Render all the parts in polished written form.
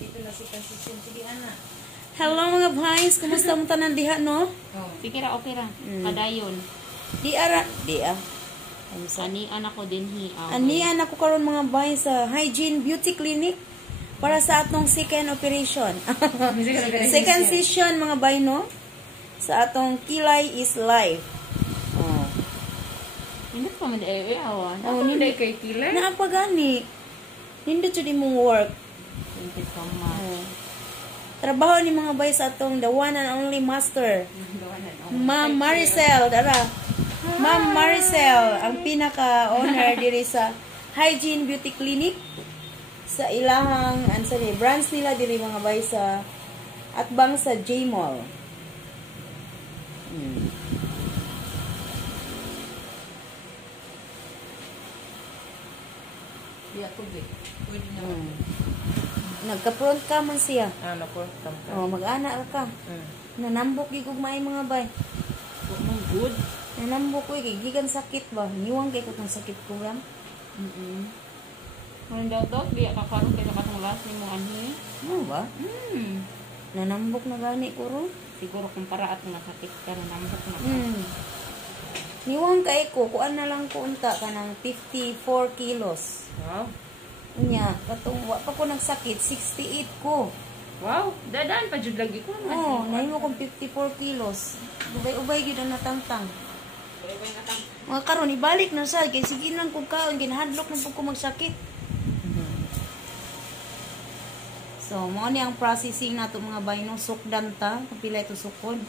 dito na si Franciscan. Sige, ana. Hello mga boys, kumusta mo tanan diha no? Sige ra, okay ra. Padayon. Di ara. Anian ako din Anian ako karon mga boys sa Hygiene Beauty Clinic para sa atong second operation. Second session mga boy no? Sa atong Kilay is Life. Oh. Hindi pa man awan. Oh, hindi kay Kilay. Naapa gani. Hindi jud imong work. Thank you so much. Trabaho ni mga boy sa atong the one and only master. Ma'am Maricel, dara. Ma'am Maricel, ang pinaka-owner diri sa Hygiene Beauty Clinic sa ilahang branch nila diri mga boy sa atbang sa J Mall. Di ako di. Pwede na. Nagka-front ka man siya. Front ka. Oh, mag-ana ka. Nanambok gigug may mga bay. Good. Nanambok ko gigan sakit ba? Niwang kay ko tong sakit ko yan. Ano daw di ka karon kay katong last nimo anhi. Ano ba? Nanambok na gani ko ron. Siguro kumpara at nakakit ka nambok na. Niwang kay ko kuan na lang ko unta kanang 54 kilos. Wow. Unya, katong wa pa ko nagsakit, 68 ko. Wow, dadaan pa jud lagi ko. Oo, nahimo kong 54 kilos. Ubay-ubay gid ang natangtang. Mga karon ibalik na sa kay sige lang kung kaon ginahadlok na pud ko magsakit. So, mo ni ang processing nato mga bayno, sukdan ta, kapila ito sukod.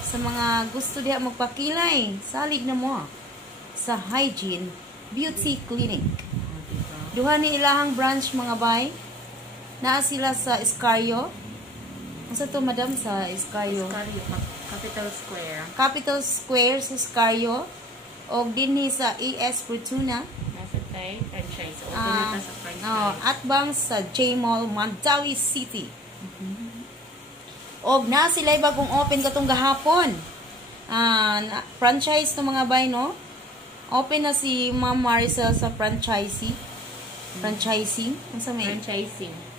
Sa mga gusto diha magpakilay, salig na mo sa Hygiene Beauty Clinic. Duha ni ilahang branch mga bay. Naa sila sa Escarrio. Asa to madam sa Escarrio? Capital Square. Capital Square sa Escarrio. O dinhi sa AS Fortuna. Nasa tayo, franchise. Open na ta sa franchise. Atbang sa J Mall, Mandawi City. Og na sila bagong open katong gahapon. Franchise to mga bay no. Open na si Ma'am Maricel sa franchising. Unsa may?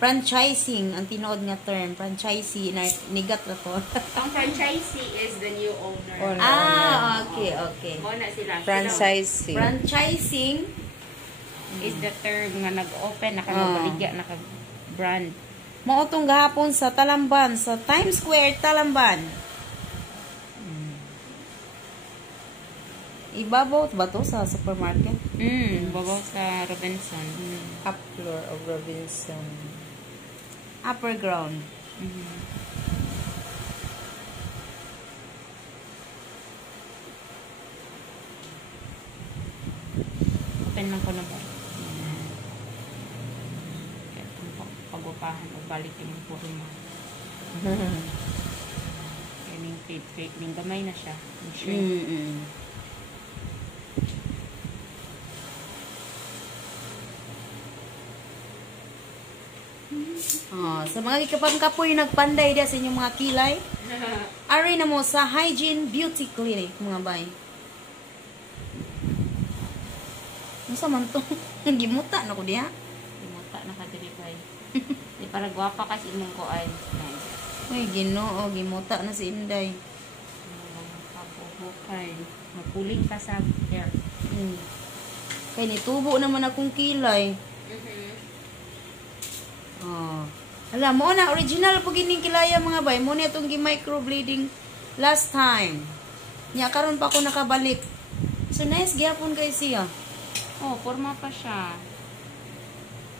Franchising ang tinuod nga term. Franchisee na nigat ra to. Ang franchisee is the new owner. Okay. Mo na sila. Franchising is the term nga nag-open nakabaligya naka-brand. Mao tong gahapon sa Talamban, sa Times Square Talamban. Ibabaw ba to sa supermarket? Babaw sa Robinson. Up floor of Robinson. Upper ground. Open man ko na ba? Kaya itong pag-upahan o balik yung puro mo. Kaya yung gamay na siya. Yung shrink. Sa mga gikapang-kapoy nagpanday dia sa inyong mga kilay. Ari na mo sa Hygiene Beauty Clinic mga bay. Unsa man to? Gimuta na ko diha. Gimuta na ka diri bay. Di para gwapa kasi imong kuan. Ay Ginoo, gimuta na si Inday. Kabuhukay. Mapuling ka sa hair. Kay nitubo naman akong kilay. Alam mo na, original po gining kilaya mga bay. Mo na itong microbleeding last time. Nya karon pa ako nakabalik. So nice gyapon kay siya. Forma pa siya.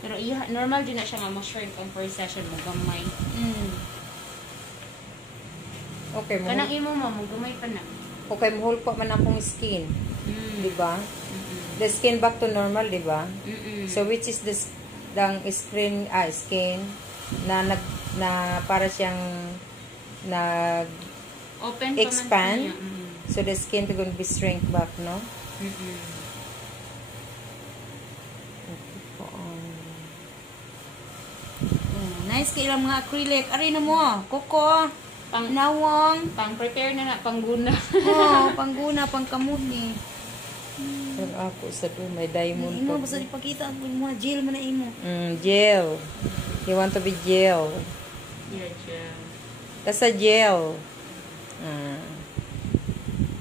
Pero normal din na siya nga mo shrink ang first session mo gamay. Okay mo. Kanang imo mo gamay pa na. Okay, mahul pa man akong skin. Di ba? The skin back to normal, di ba? So which is the skin na para siyang open expand. So the skin to going to be shrink back, no? Nice kay ilang mga acrylic. Ari na mo, koko. Nawang. Pang prepare na pangguna. Pangguna, pangkamuni. ako sa doon. May diamond Imo pa. basta ipakita ang mo gel man na imo. Gel. You want to be gel. Yeah, siya. Kasi gel.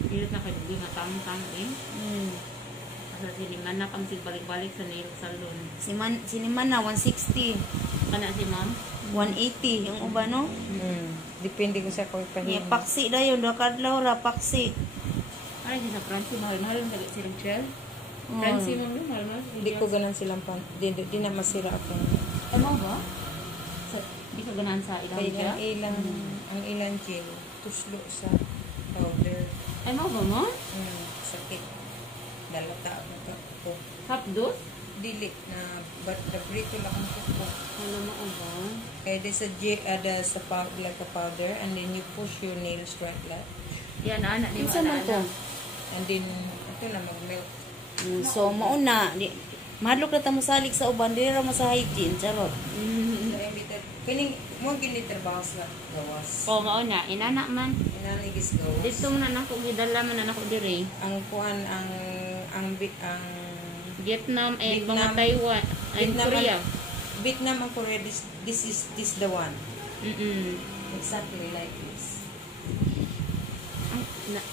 Pilit na kayo nga tang-tang eh. Mm. Asa siniman na kami balik-balik sa nail salon. Siniman na 160, Kana si ma'am? 180 yung uba no. Depende ko sa kung Ni pahin. paksi dayon do kadlaw ra paksi. Ay, di sa Francie, mahal-mahal ang galit silang gel. Oh. Francie, ma'am, mahal-mahal. Hindi ko ganun silang pan. Di na masira ako. Ano ba? Di ka ganahan sa ilang Kaya gel? ang ilang gel, tuslo sa powder. Ano ba mo? Sakit. Dalata ako ko. Hapdos? Dili na but the brito lang ang kuko. Ano mo ba? Kaya di sa sa powder, like a powder, and then you push your nails right like. Yan, anak ni Unsa man to? And then ito na mag-melt. So mao na di madlok na ta mo salig sa uban dili ra mo sa hygiene charot. Kining mo gini trabaho sa gawas. Oo, mao na. Inana man. Inanigis gawas. Dito man na ako gidala man na ako dire. Ang kuan ang Vietnam and Vietnam. mga Taiwan and Vietnam Korea. Vietnam and Korea, this the one. Mm-mm. Exactly like this.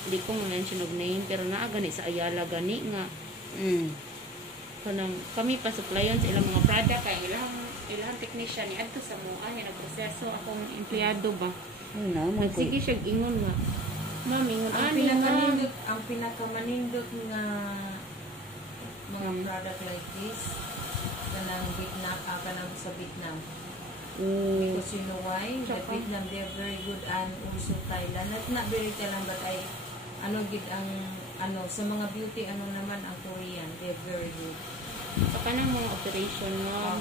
Di ko mention of name pero naa gani sa Ayala gani nga kanang kami pa supplyan sa ilang mga product kay ilang technician ni adto sa mua nga nagproseso akong empleyado ba. Ano mo ko. Sige siya ingon nga. Ma'am, ingon ani Ang pinakamanindot nga mga product like this kanang Vietnam, kanang sa Vietnam. Because you know why? The Vietnam, they are very good, and also Thailand. Not very Thailand, but gid ang sa mga beauty naman ang Korean, they are very good. sa kanang mga operation mo.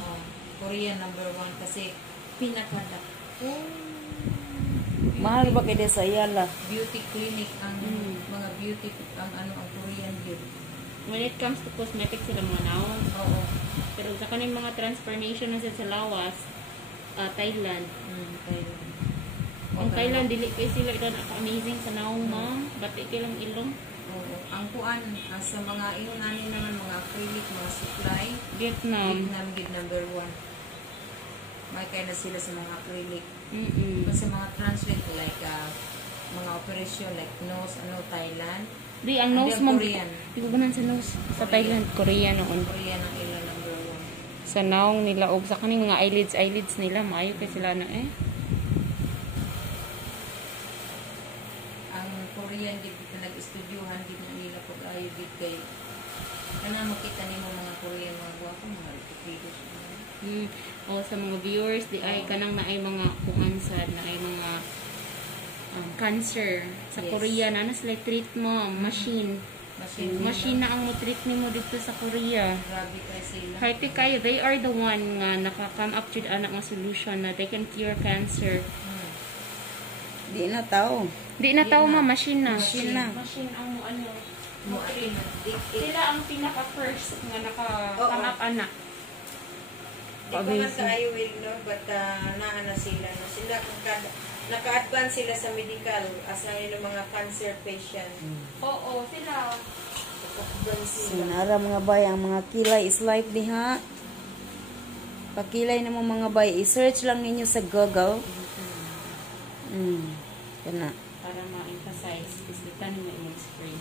Korean number 1 kasi pinakada. Mahal ba kay sa Ayala? Beauty clinic ang mga beauty ang Korean beauty. When it comes to cosmetics sila mga naon. Oo. Pero sa kaning mga transformation na sila sa lawas, Thailand. Thailand. Ang Thailand, dili kay sila ito amazing sa naong ma'am. Ba't ikilang ilong? Oo. Ang kuan sa mga inunanin naman mga acrylic, mga supply, Vietnam. Vietnam gid number 1. May kaya na sila sa mga acrylic. Kasi mga translate like mga operation like nose, Thailand. Di, ang And nose then mo. Korean. Di ko ganan sa nose. Sa Thailand, Korea noon. Korean ang ila number 1. Sa naong nila, o sa kaning mga eyelids nila, maayo kay sila na eh. Ang Korean gid nag-estudyohan gid na nila pag ayo gid kay kana makita nimo mga Korean mga gwapo mga videos. O sa mga viewers, di ay kanang na ay mga kuansad, na ay mga cancer. Sa Yes. Korea, na sila treat mo, machine. Machine na ang mo-treat nimo dito sa Korea. Grabe kay sila. Kahit kayo, they are the one nga naka-come up with anak nga solution na they can cure cancer. Di na tao. Di na tao ma, machine na. Machine na. Machine ang mo ano. Mo atin Sila ang pinaka-first nga naka-come up anak. Di ko na kaayo will no but naana sila no sila naka-advance sila sa medical as ng mga cancer patient. Oo, sila. Naka-advance sila. Sinara mga bay ang mga kilay is life diha. Pakilay na mo mga bay, i-search lang ninyo sa Google. Kana. Para ma-emphasize, bisita ni mo imong screen.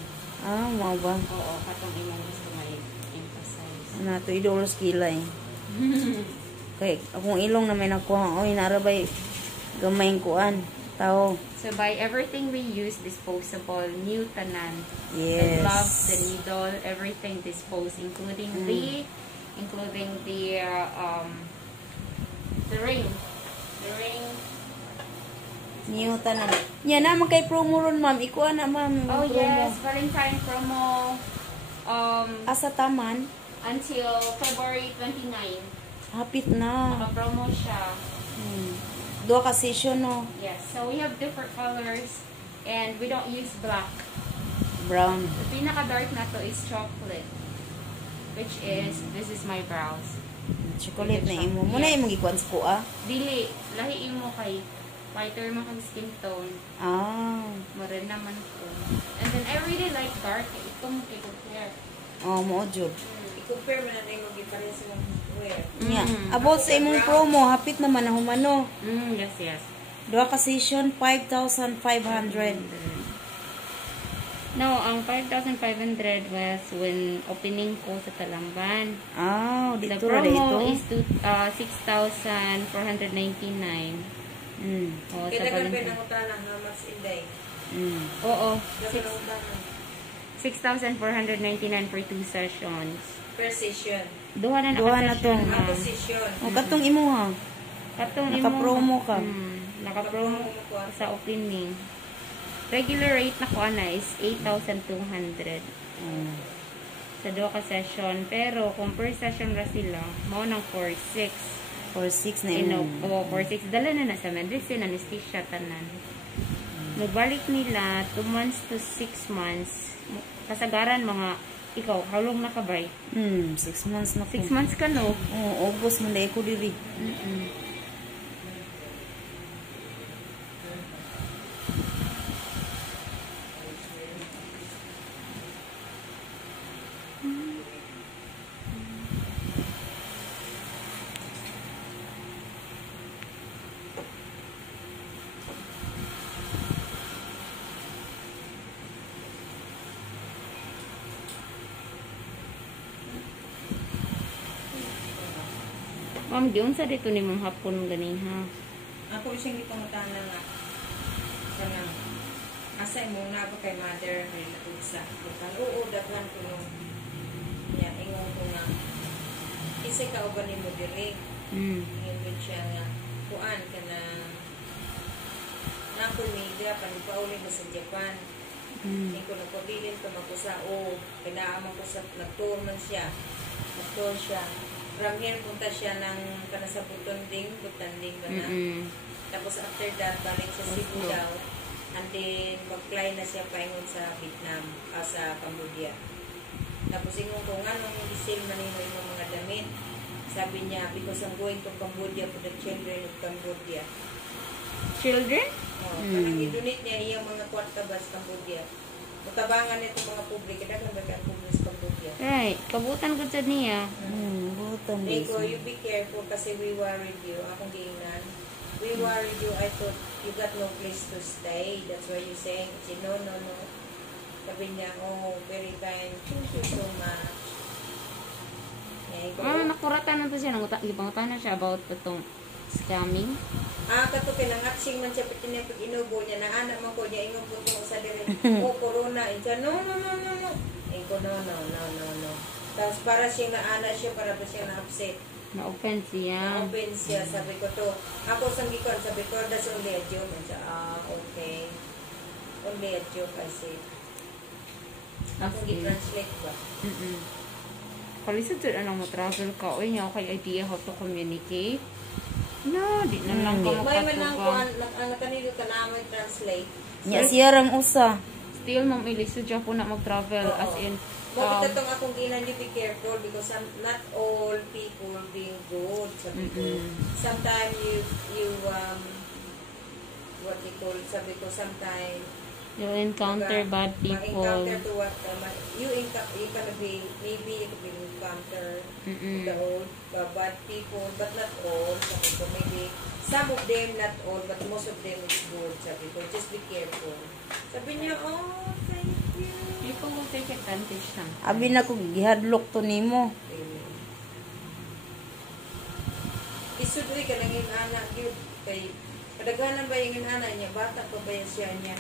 Mao ba? Oo, katong imong gusto ma-emphasize. Ana to idolos kilay. Kay akong ilong na may nakuha, oy narabay gamay kuan. Tao. So, by everything we use, disposable, new tanan. Yes. The gloves, the needle, everything disposed, including the ring. The ring. New tanan. Nya naman kay promo ron ma'am. Ikuha na ma'am. Oh, promo. yes. Valentine promo. Asa taman? Until February 29. Hapit na. Naka-promo siya. Dua ka session no. Yes. So, we have different colors. And we don't use black. Brown. The pinaka-dark na to is chocolate. Which is, this is my brows. Chocolate na imo. Muna imong gikuan sa kuha. Dili. Lahiin mo kay lighter mo kang skin tone. Ah. Marin naman ko. And then, I really like dark. Itong kay hair. Oh, mo jud. I-compare mo na rin mag-ipareha sa mga wear. Nya. About sa imong promo, hapit naman na humano. Yes, yes. Duha ka session 5,500. No, ang 5,500 was when opening ko sa Talamban. Ah, The dito ra promo dito. is 6,499. Oh, Kaya sa dagan Valentine. pinangutana how much in day. Oo. Dagan pinangutana 6,499 for 2 sessions. per session. Duha na Duha na to. naka-session. Ang position. O katong imo ha. Katong Naka-promo ka. Naka-promo sa opening. Regular rate na ko na is 8,200 sa duha ka session. Pero kung per session ra sila, mao nang 4,600. For 6 na No, imo. 4,600. Dala na sa medicine, anesthesia, tanan. Nagbalik nila 2 months to 6 months. Kasagaran mga, ikaw, how long na ka ba? 6 months na ko. 6 months ka, no? Oh, August man dai ko diri. Ma'am, diyon sa dito ni mong hapon ganin ha. Ako siyang ipangutana nga. Kanang asay mo na ba kay mother relative sa bukan. Oo, daghan ko nung niya. Ingon ko nga. Isay ka o ganin mo diri. Ingon siya nga. Kuan ka na nako media panipauli mo sa Japan. Hindi ko nagpabilin ka makusa. O, pinaaman ko sa nagtour man siya. Nagtour siya. From here, punta siya ng kanasa Butanding ba na. Tapos after that, balik sa Cebu daw. And then, mag-fly na siya paingon sa Vietnam, sa Cambodia. Tapos ingon ko nga, nung isil man yung mga damit, sabi niya, because I'm going to Cambodia for the children of Cambodia. Children? Parang i-donate niya iyang mga kwarta ba sa Cambodia. Mutabangan nito mga publiko, dagan ba ka publiko sa Cambodia? Right. Kabutan ko sa niya. Butan Nico, you be careful kasi we worried you. Akong giingnan. We worried you. I thought you got no place to stay. That's why you saying, no. Sabi niya, oh, very kind. Thank you so much. Nakuratan na to siya. Ipangutan na siya about itong scamming. Kato kinangatsing man siya pitinay pag inubo niya. Naanak man ko niya. Ingon po itong sa dire. Oh, corona. Inka, no. Inko, no. Tapos para siyang naana siya, para ba siyang na-upset. Na-open siya. Na-open siya. Sabi ko to, ako sa gikon, sabi ko, that's only a joke. And siya, okay. Only a joke, I say. Akong gi-translate ba? Kalisod sa anong mo-travel ka. Uy, niya ako kay idea how to communicate. No, di na lang ka May man ang makatugang. ang nakanilo ka naman translate. Nya siya rang usa. Still, ma'am, ilisod siya po na mag-travel. As in, Bakit itong akong ginan, you be careful because not all people being good. Sabi ko, sometimes you what you call, sabi ko, sometimes you encounter bad people. Ma-encounter to what, you can be, maybe you can be encounter the old bad people, but not all. Sabi ko, maybe some of them, not all, but most of them is good. Sabi ko, just be careful. Sabi niya, oh, thank you. People will take advantage na. Abi na ko gihadlok to nimo. Isudoy ka lang yung anak yun. Kay, kadaganan ba yung anak niya? Bata pa ba yan siya niya?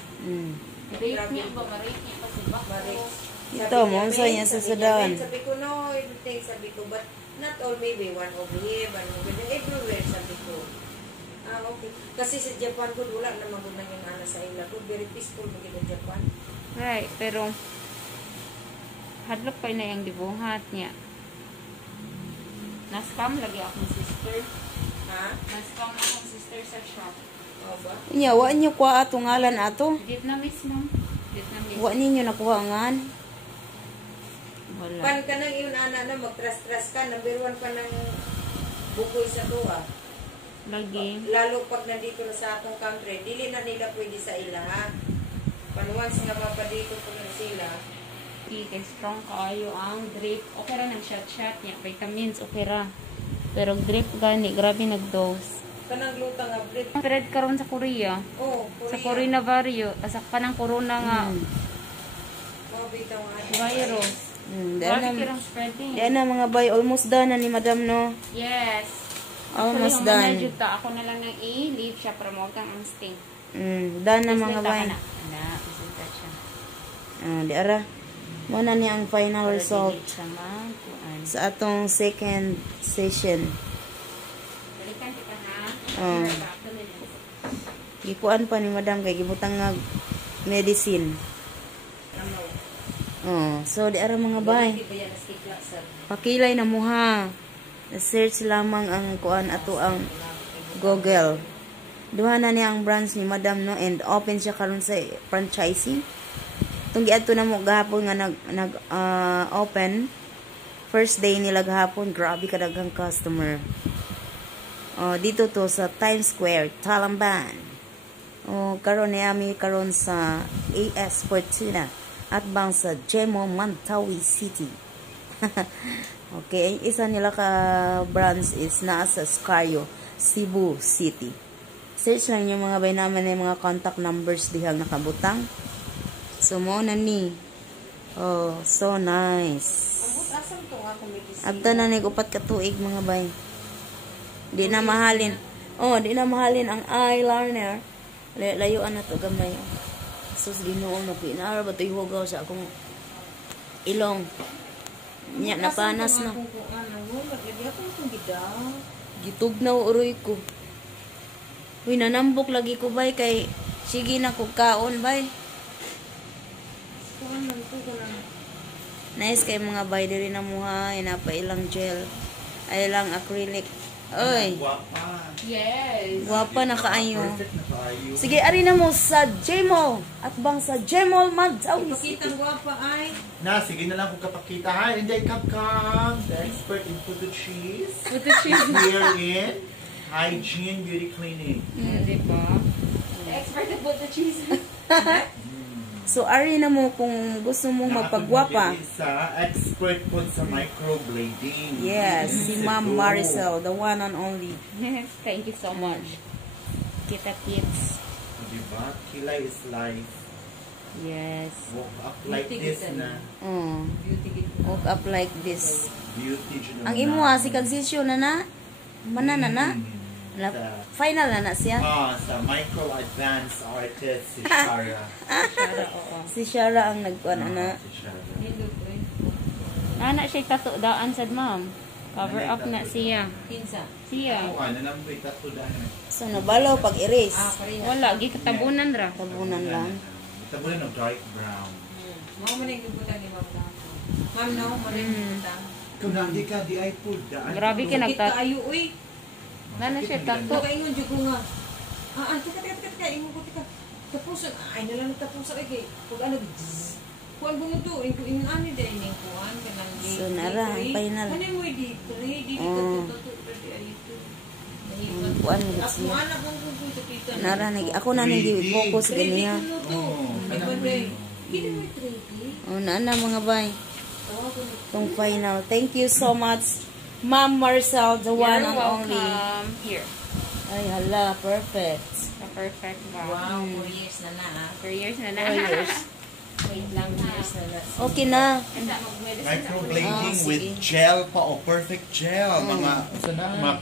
Rate niya ba? Ma-rate niya kasi ba? Maris. Ito, monsa niya sa sudan. Sabi ko, no, everything. Sabi ko, but not all, maybe one over here, one over there, everywhere, sabi ko. Okay. Kasi sa Japan ko, wala naman ko na yung anak sa ila ko. Very peaceful magiging Japan. Right, pero hadlok pa na yung dibuhat niya. Na-scam lagi akong sister. Ha? Na-scam akong sister sa shop. O ba? Nya wa niyo kwa ato ngalan ato. Vietnamese, ma'am. Vietnamese. Wa ninyo nakuha ngan. Wala. Pan ka nang yun, anak na, mag-trust-trust ka. Number one pa ng bukoy sa tuwa. Lagi. Lalo pag nandito na sa atong country, dili na nila pwede sa ila, ha? Pan once nga mapadito po na sila, milky, kay strong kaayo ang drip. Okay ra nag-shot niya, vitamins okay ra. Pero drip gani, grabe nag-dose. Kanang luta nga bread. Spread karon sa Korea. Oh, Sa coronavirus, sa kanang corona nga Mga bitaw nga. virus. Dahil Grabe na, kirang spreading. dahil na mga bay, almost done na ni madam, no? Yes. Almost Actually, done. huwag na ako na lang ng i-leave siya para mawag kang ang sting. Done na mga bay. Ana, presenta siya. Di ara. Muna niya ang final Para result dili siya magkuan. sa atong second session. Balikan kita ha. Oh. Gikuan pa ni madam kay gibutang nga medicine. So di ara mga bay. Pakilay na mo ha. Search lamang ang kuan ato ang Google. Duha na niya ang branch ni madam, no, and open siya karon sa franchising. Tung giadto na mo gahapon nga nag open. First day nila gahapon, grabe kadaghang customer. Dito to sa Times Square, Talamban. Karon ni ami karon sa AS Fortuna at bang sa Gemo, Mantawi City. Okay, isa nila ka branch is nasa Scario, Cebu City. Search lang yung mga bay naman yung mga contact numbers dihang nakabutang. So mo na ni. So nice. Asam to nga medicine. Abda na upat ka tuig mga bay. Di na mahalin. Di na mahalin ang eyeliner. Layuan na to gamay. Sus Ginoo na pinara ba to ihugaw sa akong ilong. Nya napanas na. Gitugnaw uroy ko. Uy, nanambok lagi ko bay kay sige na ko kaon bay. Nice kay mga bay diri na muha, inapa ilang gel. Ay lang acrylic. Oy. Yes. Guwapa na kaayo. Sige, ari na mo sa Jemol. At bang sa Jemol Mantawi City. Pakitang guwapa ay. Sige na lang kung kapakita. Hi, Inday Kapkam, the expert in photo cheese. With the cheese. Here in Hygiene Beauty Clinic. Diba? The expert in the cheese. So, ari na mo kung gusto mong magpagwapa. Sa expert po sa microblading. Yes, si Ma'am Maricel, the one and only. Yes, thank you so much. Kita kids. Diba? Kilay is life. Yes. Walk up like this na. Walk up like this. Beauty. Ang imo si Kagsisyo na na. Manana na. Final na siya. Sa micro advanced artist si Shara. Si Shara ang nagkuan na. Si Shara. Anak siya tato daan sad ma'am. Cover up na siya. Kinsa. Siya. Ano nang may tatudan? So, nabalo pag erase. Wala, gikatabunan ra. Tabunan lang. Tabunan ng dark brown. Mao man ang gibutan ni Ma'am Dako. Ma'am no, mo rin gibutan. Kung hindi ka, di ay po. Grabe ka Kita nagtato. ayo uy. Nana siya tato. Kaingon jud ko nga. Tika, ingon ko tika. Tapos ay nalang tapos kay pag ano kuan bungo to, ingon ani din ning kuan kanang di. So, nara, ang final. Ano mo di di to ay ito. Kuan mo Ako siya. anak kong kumpito kita. Naranig. Ako na nag-focus ganiya. Gini mo 3D. Na mga bay. Itong final. Thank you so much, Ma'am Marcel, the one and only. Here. Ay, hala. Perfect. The perfect ba? Wow, 4 years na na. 4 years na na. 4 years. Wait lang ha. Okay na. Microblading sige. with gel pa o perfect gel. Mga tanaw ang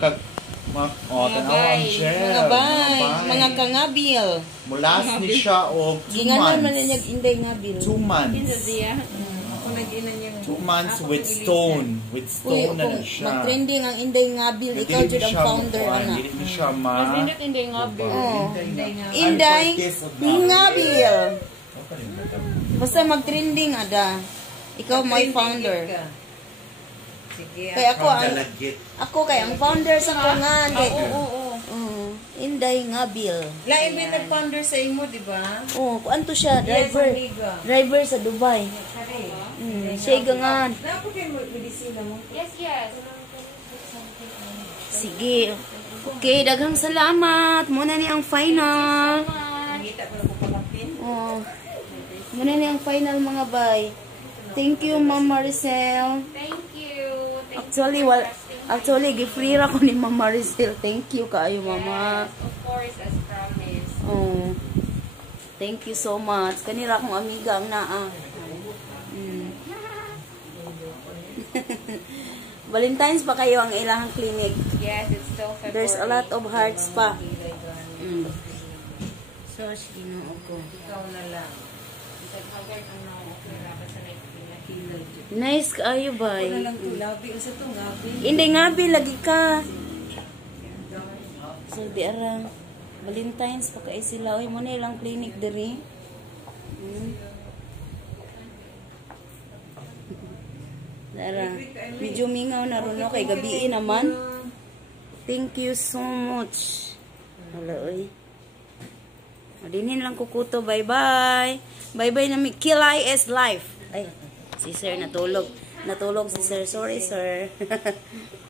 gel. Mga bay. Mga kangabil. Mulas ni siya o 2 Ginganon man months. niya inday ngabil. 2 months. Kinsa siya? Ako nag-ina niya. 2 months with stone. With Uy, stone na kung na siya. mag-trending ang inday ngabil, ikaw jud ang founder, ana. Hindi ni siya Hindi hindi nga Oh. Ang Inday practice of ngabil. Apa rin ba ito? Basta mag-trending, ada. Ikaw may founder. Sige. Kaya ako From ang Dalagit. ang founder sa kungan. Kay, Oo. Inday ngabil. Lain may nag-founder sa imo, di ba? Kuan to siya, driver. Liga. Driver sa Dubai. Siya gangan. Napo kayo medisina mo? Yes, yes. Sige. Okay, daghang salamat. Muna ni ang final. Kita ko ko palapin. Muna ni ang final mga bay. Thank you, Ma'am Maricel. Thank you. Thank Actually, you for trusting actually, gifree ra ko ni Ma'am Maricel. Thank you kaayo, Mama. Yes, of course, as promised. Oh. Thank you so much. Kanira akong amiga ang naa. Mm. Valentine's pa kayo ang ilahang clinic. Yes, it's still February. There's a lot of hearts pa. Mm. So, ginoo ko. Ikaw na lang. Nice kaayo ba? Wala lang to labi. Asa to gabi? Hindi ngabi lagi ka. So, di ara. Valentine's pa kay sila. Uy, mo na ilang clinic diri. Dara. Medyo mingaw na ron no, kay gabi naman. Thank you so much. Hala, uy. Madinin lang kukuto. Bye-bye. Bye-bye na mi. Kilay is life. Ay, si sir natulog. Natulog si sir. Sorry, sir.